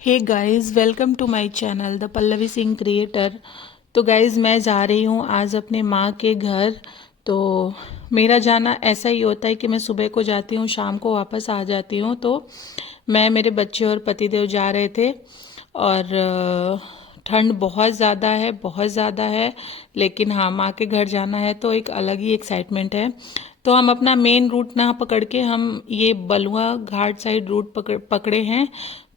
Hey guys, welcome to my channel the Pallavi Singh creator. तो guys, मैं जा रही हूँ आज अपने माँ के घर। तो मेरा जाना ऐसा ही होता है कि मैं सुबह को जाती हूँ, शाम को वापस आ जाती हूँ। तो मैं, मेरे बच्चे और पतिदेव जा रहे थे। और ठंड बहुत ज़्यादा है, बहुत ज़्यादा है। लेकिन हाँ, माँ के घर जाना है तो एक अलग ही एक्साइटमेंट है। तो हम अपना मेन रूट ना पकड़ के हम ये बलुआ घाट साइड रूट पकड़े हैं।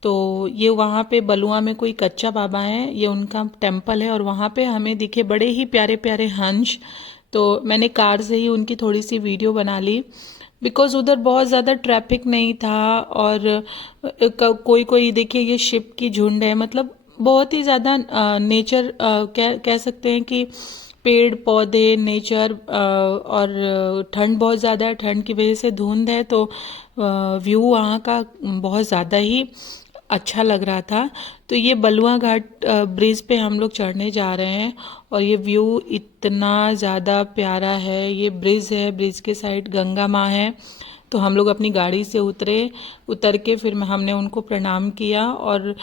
तो ये वहाँ पे बलुआ में कोई कच्चा बाबा है, ये उनका टेम्पल है। और वहाँ पे हमें दिखे बड़े ही प्यारे प्यारे हंस। तो मैंने कार से ही उनकी थोड़ी सी वीडियो बना ली, बिकॉज उधर बहुत ज़्यादा ट्रैफिक नहीं था। और कोई कोई देखिए, ये शिप की झुंड है, मतलब बहुत ही ज़्यादा नेचर कह सकते हैं कि पेड़ पौधे नेचर। और ठंड बहुत ज़्यादा है, ठंड की वजह से धुंध है। तो व्यू वहाँ का बहुत ज़्यादा ही अच्छा लग रहा था। तो ये बलुआ घाट ब्रिज पे हम लोग चढ़ने जा रहे हैं। और ये व्यू इतना ज़्यादा प्यारा है। ये ब्रिज है, ब्रिज के साइड गंगा माँ है। तो हम लोग अपनी गाड़ी से उतर के फिर हमने उनको प्रणाम किया। और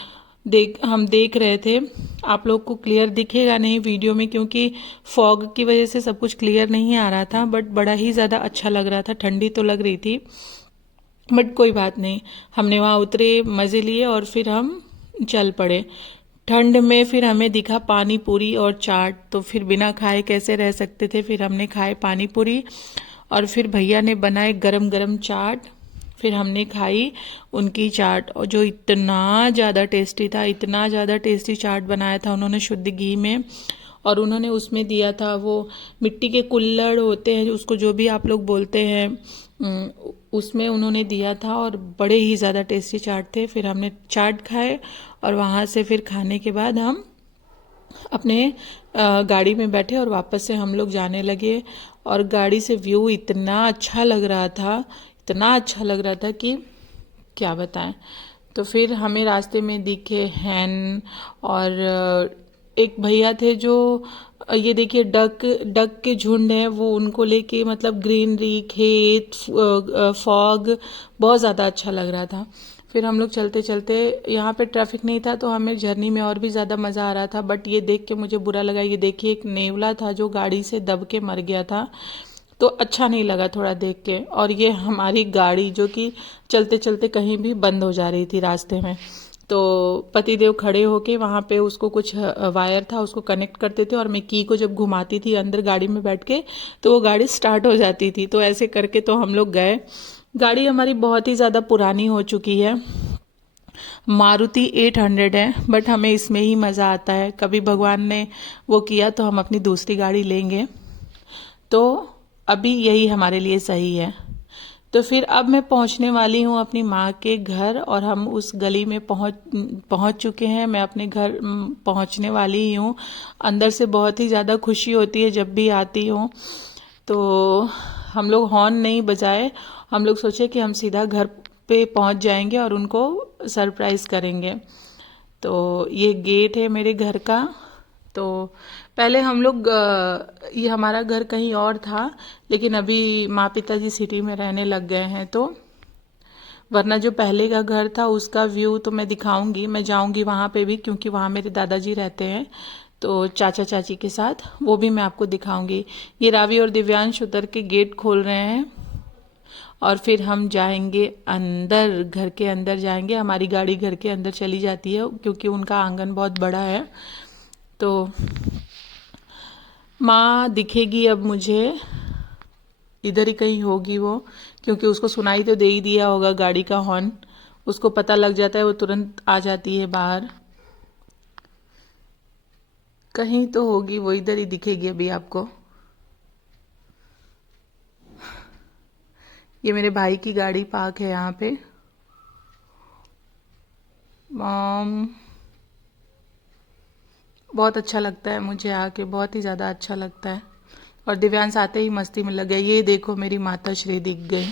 हम देख रहे थे, आप लोग को क्लियर दिखेगा नहीं वीडियो में क्योंकि फॉग की वजह से सब कुछ क्लियर नहीं आ रहा था, बट बड़ा ही ज़्यादा अच्छा लग रहा था। ठंडी तो लग रही थी, बट कोई बात नहीं। हमने वहाँ उतरे, मज़े लिए और फिर हम चल पड़े। ठंड में फिर हमें दिखा पानी पूरी और चाट, तो फिर बिना खाए कैसे रह सकते थे। फिर हमने खाए पानी पूरी और फिर भैया ने बनाए गरम गरम चाट। फिर हमने खाई उनकी चाट, और जो इतना ज़्यादा टेस्टी था, इतना ज़्यादा टेस्टी चाट बनाया था उन्होंने शुद्ध घी में। और उन्होंने उसमें दिया था वो मिट्टी के कुल्हड़ होते हैं, उसको जो भी आप लोग बोलते हैं, उसमें उन्होंने दिया था। और बड़े ही ज़्यादा टेस्टी चाट थे। फिर हमने चाट खाए और वहाँ से फिर खाने के बाद हम अपने गाड़ी में बैठे और वापस से हम लोग जाने लगे। और गाड़ी से व्यू इतना अच्छा लग रहा था, इतना अच्छा लग रहा था कि क्या बताएं। तो फिर हमें रास्ते में दिखे हैन। और एक भैया थे जो ये देखिए डक डक के झुंड है, वो उनको लेके, मतलब ग्रीनरी, खेत, फॉग, बहुत ज़्यादा अच्छा लग रहा था। फिर हम लोग चलते चलते, यहाँ पे ट्रैफिक नहीं था तो हमें जर्नी में और भी ज़्यादा मज़ा आ रहा था। बट ये देख के मुझे बुरा लगा। ये देखिए, एक नेवला था जो गाड़ी से दब के मर गया था। तो अच्छा नहीं लगा थोड़ा देख के। और ये हमारी गाड़ी जो कि चलते चलते कहीं भी बंद हो जा रही थी रास्ते में। तो पतिदेव खड़े होके वहाँ पे उसको कुछ वायर था, उसको कनेक्ट करते थे। और मैं की को जब घुमाती थी अंदर गाड़ी में बैठ के, तो वो गाड़ी स्टार्ट हो जाती थी। तो ऐसे करके तो हम लोग गए। गाड़ी हमारी बहुत ही ज़्यादा पुरानी हो चुकी है, मारुति 800 है, बट हमें इसमें ही मज़ा आता है। कभी भगवान ने वो किया तो हम अपनी दूसरी गाड़ी लेंगे। तो अभी यही हमारे लिए सही है। तो फिर अब मैं पहुंचने वाली हूं अपनी माँ के घर, और हम उस गली में पहुंच चुके हैं। मैं अपने घर पहुंचने वाली ही हूँ। अंदर से बहुत ही ज़्यादा खुशी होती है जब भी आती हूँ। तो हम लोग हॉर्न नहीं बजाए, हम लोग सोचे कि हम सीधा घर पे पहुंच जाएंगे और उनको सरप्राइज़ करेंगे। तो ये गेट है मेरे घर का। तो पहले हम लोग ये हमारा घर कहीं और था, लेकिन अभी माँ पिताजी सिटी में रहने लग गए हैं। तो वरना जो पहले का घर था उसका व्यू तो मैं दिखाऊंगी, मैं जाऊंगी वहाँ पे भी, क्योंकि वहाँ मेरे दादाजी रहते हैं। तो चाचा चाची के साथ वो भी मैं आपको दिखाऊंगी। ये रावी और दिव्यांश उतर के गेट खोल रहे हैं और फिर हम जाएंगे अंदर, घर के अंदर जाएंगे। हमारी गाड़ी घर के अंदर चली जाती है क्योंकि उनका आंगन बहुत बड़ा है। तो माँ दिखेगी अब मुझे, इधर ही कहीं होगी वो, क्योंकि उसको सुनाई तो दे ही दिया होगा गाड़ी का हॉर्न। उसको पता लग जाता है, वो तुरंत आ जाती है बाहर। कहीं तो होगी वो, इधर ही दिखेगी अभी आपको। ये मेरे भाई की गाड़ी पार्क है यहाँ पे। मॉम, बहुत अच्छा लगता है मुझे आके, बहुत ही ज़्यादा अच्छा लगता है। और दिव्यांश आते ही मस्ती में लग गया। ये देखो, मेरी माता श्री दिख गई।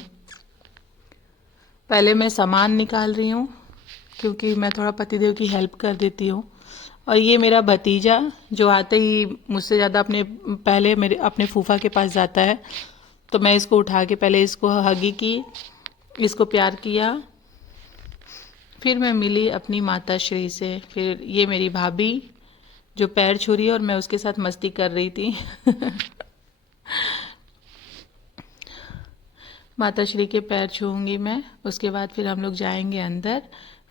पहले मैं सामान निकाल रही हूँ क्योंकि मैं थोड़ा पतिदेव की हेल्प कर देती हूँ। और ये मेरा भतीजा जो आते ही मुझसे ज़्यादा पहले मेरे अपने फूफा के पास जाता है। तो मैं इसको उठा के पहले इसको हगी की, इसको प्यार किया, फिर मैं मिली अपनी माता श्री से। फिर ये मेरी भाभी जो पैर छू रही है और मैं उसके साथ मस्ती कर रही थी। माता श्री के पैर छूऊंगी मैं। उसके बाद फिर हम लोग जाएंगे अंदर,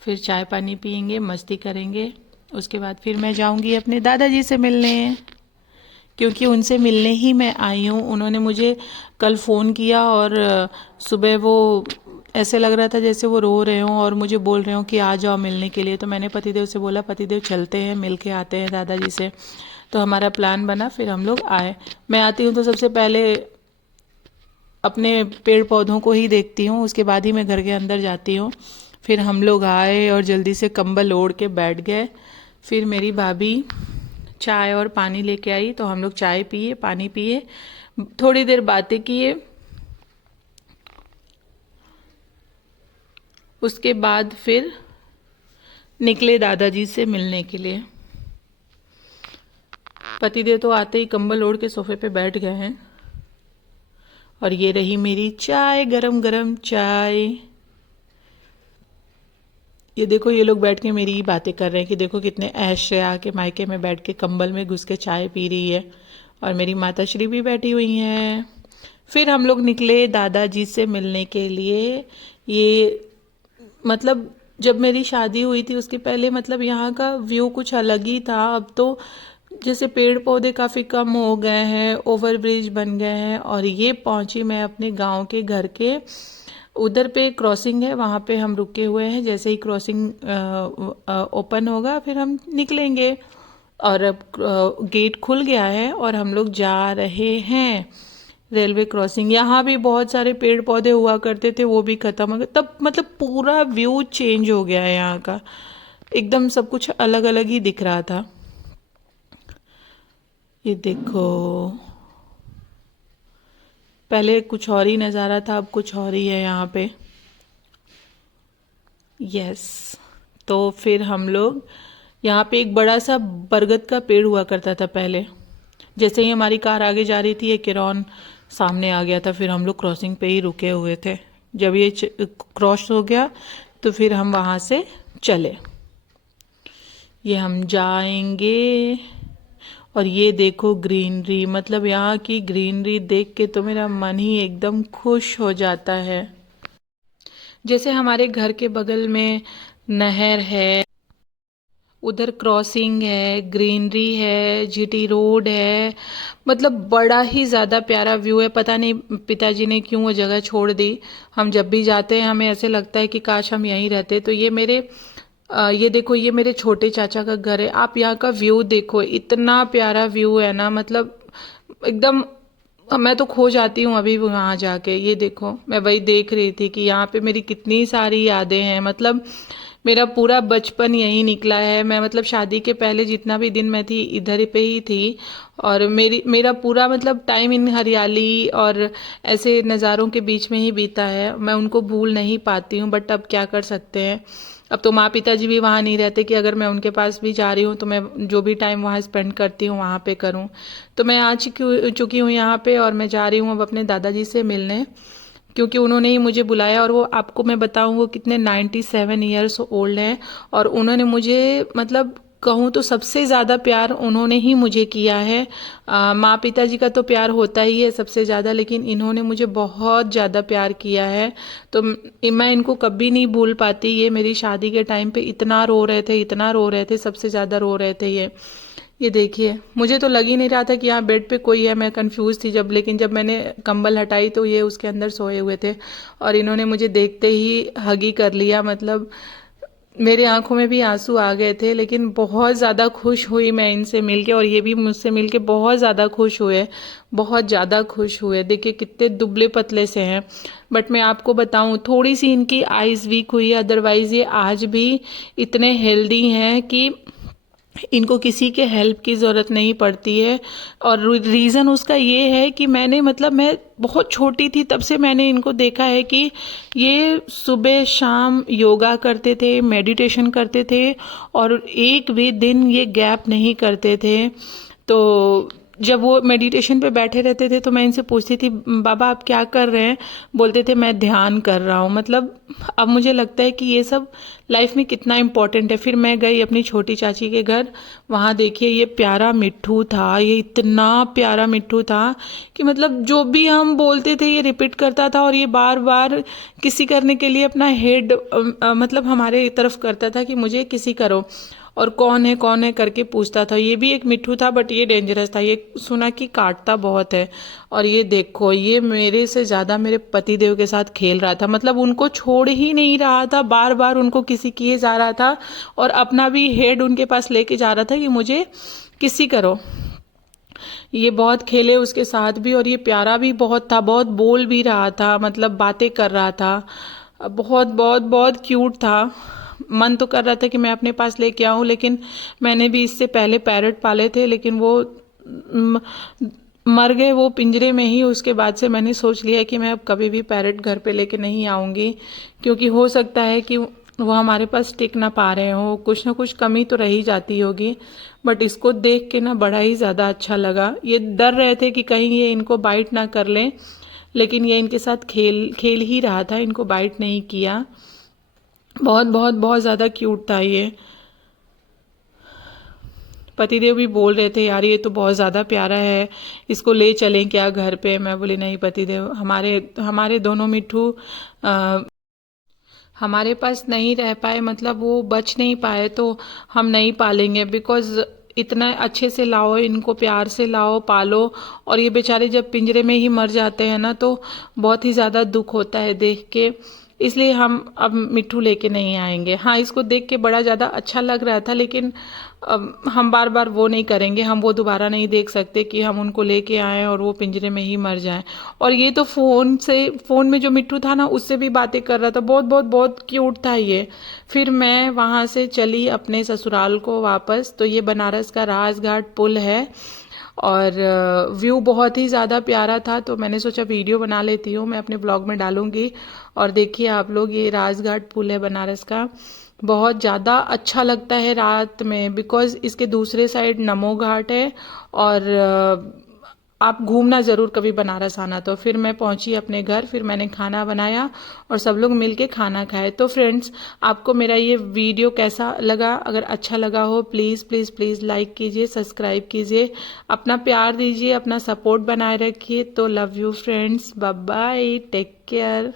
फिर चाय पानी पियेंगे, मस्ती करेंगे। उसके बाद फिर मैं जाऊंगी अपने दादाजी से मिलने, क्योंकि उनसे मिलने ही मैं आई हूँ। उन्होंने मुझे कल फ़ोन किया और सुबह वो ऐसे लग रहा था जैसे वो रो रहे हों और मुझे बोल रहे हों कि आ जाओ मिलने के लिए। तो मैंने पतिदेव से बोला, पतिदेव चलते हैं, मिल के आते हैं दादाजी से। तो हमारा प्लान बना, फिर हम लोग आए। मैं आती हूँ तो सबसे पहले अपने पेड़ पौधों को ही देखती हूँ, उसके बाद ही मैं घर के अंदर जाती हूँ। फिर हम लोग आए और जल्दी से कंबल ओढ़ के बैठ गए। फिर मेरी भाभी चाय और पानी लेके आई, तो हम लोग चाय पिए, पानी पिए, थोड़ी देर बातें किए। उसके बाद फिर निकले दादाजी से मिलने के लिए। पतिदेव तो आते ही कंबल ओढ़ के सोफे पे बैठ गए हैं। और ये रही मेरी चाय, गरम गरम चाय। ये देखो, ये लोग बैठ के मेरी ही बातें कर रहे हैं कि देखो कितने ऐश से आके मायके में बैठ के कंबल में घुस के चाय पी रही है। और मेरी माता श्री भी बैठी हुई हैं। फिर हम लोग निकले दादाजी से मिलने के लिए। ये मतलब जब मेरी शादी हुई थी उसके पहले मतलब यहाँ का व्यू कुछ अलग ही था। अब तो जैसे पेड़ पौधे काफ़ी कम हो गए हैं, ओवर ब्रिज बन गए हैं। और ये पहुंची मैं अपने गांव के घर के उधर पे क्रॉसिंग है, वहाँ पे हम रुके हुए हैं। जैसे ही क्रॉसिंग ओपन होगा फिर हम निकलेंगे। और अब गेट खुल गया है और हम लोग जा रहे हैं रेलवे क्रॉसिंग। यहाँ भी बहुत सारे पेड़ पौधे हुआ करते थे, वो भी खत्म हो गए। तब मतलब पूरा व्यू चेंज हो गया है यहाँ का, एकदम सब कुछ अलग अलग ही दिख रहा था। ये देखो, पहले कुछ और ही नज़ारा था, अब कुछ और ही है यहाँ पे। यस। तो फिर हम लोग यहाँ पे एक बड़ा सा बरगद का पेड़ हुआ करता था पहले। जैसे ही हमारी कार आगे जा रही थी, ये किरौन सामने आ गया था। फिर हम लोग क्रॉसिंग पे ही रुके हुए थे। जब ये क्रॉस हो गया तो फिर हम वहाँ से चले। ये हम जाएंगे। और ये देखो ग्रीनरी, मतलब यहाँ की ग्रीनरी देख के तो मेरा मन ही एकदम खुश हो जाता है। जैसे हमारे घर के बगल में नहर है, उधर क्रॉसिंग है, ग्रीनरी है, जीटी रोड है, मतलब बड़ा ही ज़्यादा प्यारा व्यू है। पता नहीं पिताजी ने क्यों वो जगह छोड़ दी। हम जब भी जाते हैं हमें ऐसे लगता है कि काश हम यहीं रहते। तो ये मेरे ये देखो, ये मेरे छोटे चाचा का घर है। आप यहाँ का व्यू देखो, इतना प्यारा व्यू है ना, मतलब एकदम मैं तो खो जाती हूँ अभी वहाँ जाके। ये देखो, मैं वही देख रही थी कि यहाँ पे मेरी कितनी सारी यादें हैं। मतलब मेरा पूरा बचपन यही निकला है। मैं मतलब शादी के पहले जितना भी दिन मैं थी इधर पे ही थी। और मेरा पूरा मतलब टाइम इन हरियाली और ऐसे नज़ारों के बीच में ही बीता है। मैं उनको भूल नहीं पाती हूँ, बट अब क्या कर सकते हैं। अब तो माँ पिताजी भी वहाँ नहीं रहते कि अगर मैं उनके पास भी जा रही हूँ तो मैं जो भी टाइम वहाँ स्पेंड करती हूँ वहाँ पे करूँ। तो मैं आ चुकी हूँ यहाँ पे और मैं जा रही हूँ अब अपने दादाजी से मिलने, क्योंकि उन्होंने ही मुझे बुलाया। और वो आपको मैं बताऊँ, वो कितने 97 ईयर्स ओल्ड हैं। और उन्होंने मुझे मतलब कहूँ तो सबसे ज़्यादा प्यार उन्होंने ही मुझे किया है। माँ पिताजी का तो प्यार होता ही है सबसे ज़्यादा, लेकिन इन्होंने मुझे बहुत ज़्यादा प्यार किया है। तो मैं इनको कभी नहीं भूल पाती। ये मेरी शादी के टाइम पे इतना रो रहे थे, इतना रो रहे थे, सबसे ज़्यादा रो रहे थे ये देखिए, मुझे तो लग ही नहीं रहा था कि यहाँ बेड पे कोई है। मैं कंफ्यूज थी जब, लेकिन जब मैंने कंबल हटाई तो ये उसके अंदर सोए हुए थे। और इन्होंने मुझे देखते ही हगी कर लिया। मतलब मेरे आंखों में भी आंसू आ गए थे, लेकिन बहुत ज़्यादा खुश हुई मैं इनसे मिलके। और ये भी मुझसे मिलके बहुत ज़्यादा खुश हुए, बहुत ज़्यादा खुश हुए। देखिए कितने दुबले पतले से हैं। बट मैं आपको बताऊं, थोड़ी सी इनकी आइज़ वीक हुई है, अदरवाइज़ ये आज भी इतने हेल्दी हैं कि इनको किसी के हेल्प की ज़रूरत नहीं पड़ती है। और रीज़न उसका ये है कि मैं बहुत छोटी थी तब से मैंने इनको देखा है कि ये सुबह शाम योगा करते थे, मेडिटेशन करते थे और एक भी दिन ये गैप नहीं करते थे। तो जब वो मेडिटेशन पे बैठे रहते थे तो मैं इनसे पूछती थी, बाबा आप क्या कर रहे हैं? बोलते थे मैं ध्यान कर रहा हूँ। मतलब अब मुझे लगता है कि ये सब लाइफ में कितना इम्पोर्टेंट है। फिर मैं गई अपनी छोटी चाची के घर, वहाँ देखिए ये प्यारा मिट्ठू था, ये इतना प्यारा मिट्ठू था कि मतलब जो भी हम बोलते थे ये रिपीट करता था, और ये बार बार किसी करने के लिए अपना हेड मतलब हमारे तरफ करता था कि मुझे किसी करो, और कौन है करके पूछता था। ये भी एक मिट्ठू था, बट ये डेंजरस था, ये सुना कि काटता बहुत है। और ये देखो, ये मेरे से ज़्यादा मेरे पति देव के साथ खेल रहा था, मतलब उनको छोड़ ही नहीं रहा था, बार बार उनको किसी किए जा रहा था, और अपना भी हेड उनके पास लेके जा रहा था कि मुझे किसी करो। ये बहुत खेले उसके साथ भी, और ये प्यारा भी बहुत था, बहुत बोल भी रहा था, मतलब बातें कर रहा था, बहुत बहुत बहुत क्यूट था। मन तो कर रहा था कि मैं अपने पास लेके आऊं, लेकिन मैंने भी इससे पहले पैरट पाले थे, लेकिन वो म, मर गए वो पिंजरे में ही। उसके बाद से मैंने सोच लिया कि मैं अब कभी भी पैरट घर पे लेके नहीं आऊंगी, क्योंकि हो सकता है कि वो हमारे पास टिक ना पा रहे हो, कुछ ना कुछ कमी तो रही जाती होगी। बट इसको देख के ना बड़ा ही ज़्यादा अच्छा लगा। ये डर रहे थे कि कहीं ये इनको बाइट ना कर लें, लेकिन ये इनके साथ खेल खेल ही रहा था, इनको बाइट नहीं किया। बहुत बहुत बहुत ज़्यादा क्यूट था ये। पतिदेव भी बोल रहे थे यार ये तो बहुत ज़्यादा प्यारा है, इसको ले चलें क्या घर पे? मैं बोली नहीं पतिदेव, हमारे हमारे दोनों मिट्ठू हमारे पास नहीं रह पाए, मतलब वो बच नहीं पाए, तो हम नहीं पालेंगे। बिकॉज इतना अच्छे से लाओ इनको, प्यार से लाओ, पालो, और ये बेचारे जब पिंजरे में ही मर जाते हैं ना, तो बहुत ही ज़्यादा दुख होता है देख के। इसलिए हम अब मिट्ठू लेके नहीं आएंगे। हाँ, इसको देख के बड़ा ज़्यादा अच्छा लग रहा था, लेकिन अब हम बार बार वो नहीं करेंगे, हम वो दोबारा नहीं देख सकते कि हम उनको लेके आएं और वो पिंजरे में ही मर जाएं। और ये तो फ़ोन में जो मिट्ठू था ना, उससे भी बातें कर रहा था, बहुत बहुत बहुत क्यूट था ये। फिर मैं वहाँ से चली अपने ससुराल को वापस। तो ये बनारस का राजघाट पुल है, और व्यू बहुत ही ज़्यादा प्यारा था, तो मैंने सोचा वीडियो बना लेती हूँ, मैं अपने ब्लॉग में डालूंगी। और देखिए आप लोग, ये राजघाट पुल है बनारस का, बहुत ज़्यादा अच्छा लगता है रात में, बिकॉज़ इसके दूसरे साइड नमो घाट है। और आप घूमना ज़रूर कभी बनारस आना। तो फिर मैं पहुंची अपने घर, फिर मैंने खाना बनाया और सब लोग मिलके खाना खाए। तो फ्रेंड्स, आपको मेरा ये वीडियो कैसा लगा? अगर अच्छा लगा हो प्लीज़ प्लीज़ प्लीज़ लाइक कीजिए, सब्सक्राइब कीजिए, अपना प्यार दीजिए, अपना सपोर्ट बनाए रखिए। तो love you friends, bye bye, take care.